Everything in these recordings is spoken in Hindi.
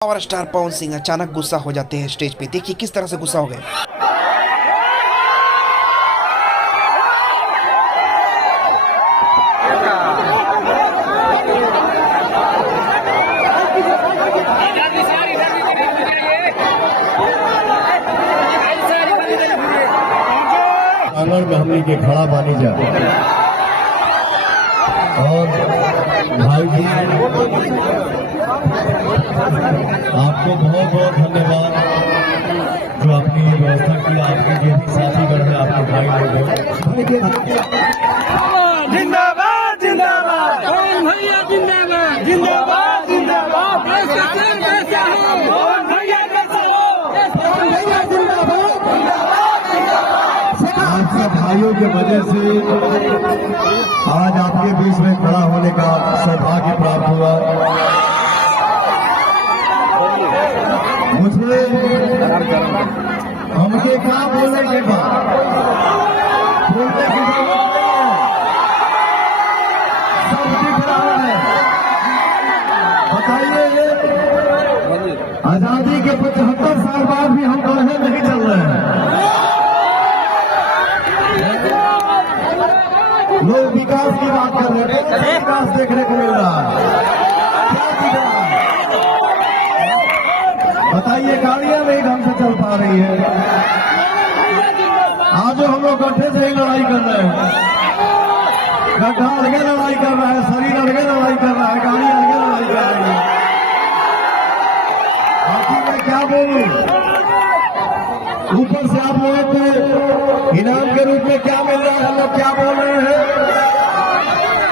पावर स्टार पवन सिंह अचानक गुस्सा हो जाते हैं स्टेज पे। देखिए किस तरह से गुस्सा हो गए। आंगन में हमने के खड़ा बानी जा और भाई जी आपको बहुत बहुत धन्यवाद जो आपने ये व्यवस्था की। आपके जो भी साथीगण है आपके भाई लोग जिंदाबाद जिंदाबाद पवन भैया जिंदाबाद जिंदाबाद जिंदाबाद कैसा हो पवन भैया कैसा हो पवन भैया जिंदाबाद जिंदाबाद जिंदाबाद। आप सब भाइयों के वजह से आज आपके बीच में खड़ा होने का सौभाग्य प्राप्त हुआ। मुझे हमके क्या बोलने के बाद बोलने की जरूरत नहीं है, सब दिख रहा है। बताइए आजादी के 75 साल बाद भी हम गढ़े नहीं चल रहे हैं। लोग विकास की बात कर रहे हैं, विकास देखने को मिल रहा है, क्या दिख रहा है बताइए। गाड़ियां नहीं ढंग से चल पा रही है। आज हम लोग गड्ढे से ही लड़ाई कर रहे हैं, गड्ढा अलगे लड़ाई कर रहा है, शरीर अलगे लड़ाई कर रहा है, गाड़ी अलगे लड़ाई कर रही है। बाकी मैं क्या बोलूं, ऊपर से आप लोगों को इनाम के रूप में क्या मिल रहा है, हम लोग क्या बोल रहे हैं।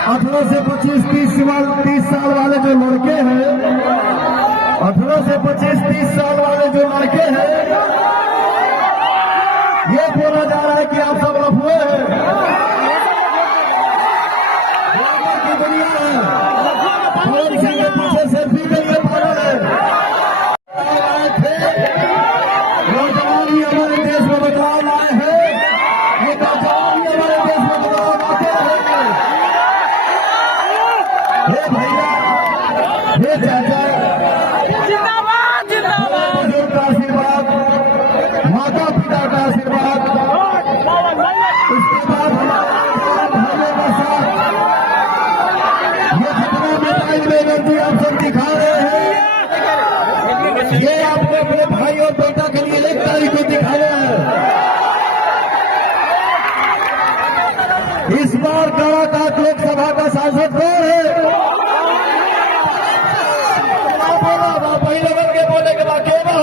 18 से 25-30 साल वाले जो लड़के हैं, 18 से 25-30 साल वाले जो लड़के हैं, ये बोला जा रहा है कि आप सब लफुए हैं, की दुनिया है, पवन सिंह के पीछे सेल्फी के लिए पागल है। नौजवान ही हमारे देश में बदलाव लाए हैं, ये नौजवान ही हमारे देश में बदलाव लाते रहेंगे। हे भैया, हे चाचा, बुजुर्ग का आशीर्वाद, माता पिता का आशीर्वाद, उसके बाद हमारे भाइयों का साथ, ये जितना मोबाइल में एनर्जी आप सब दिखा रहे हैं, ये आपने अपने भाई और बेटा के लिए 1 तारीख को दिखाया है। इस बार काराकाट लोकसभा का सांसद कौन है? पहिलवन के बोले के बाद क्यों हो?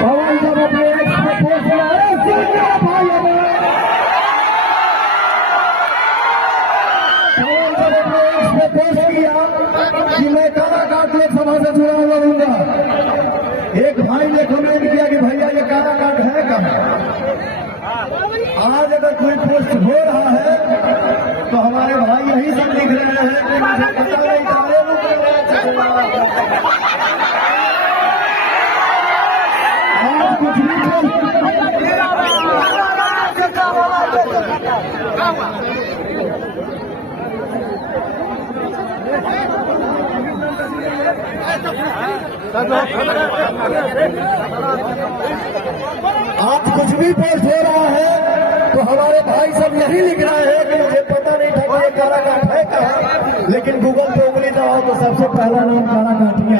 पवन जब अपने पेश किया कि मैं काराकाट लोकसभा से चुनाव लड़ूंगा, एक भाई ने कमेंट किया कि भैया ये काराकाट है कहाँ। आज अगर कोई पोस्ट हो रहा है तो हमारे भाई यही सब लिख रहे हैं कि मुझे पता नहीं था। आज कुछ भी आज कुछ भी पोस्ट हो रहा है तो हमारे भाई सब यही लिख रहे हैं कि मुझे पता नहीं था कि ये काराकाट है कहाँ, लेकिन गूगल पे उंगली दबाओ तो सबसे पहला नाम काराकाट ही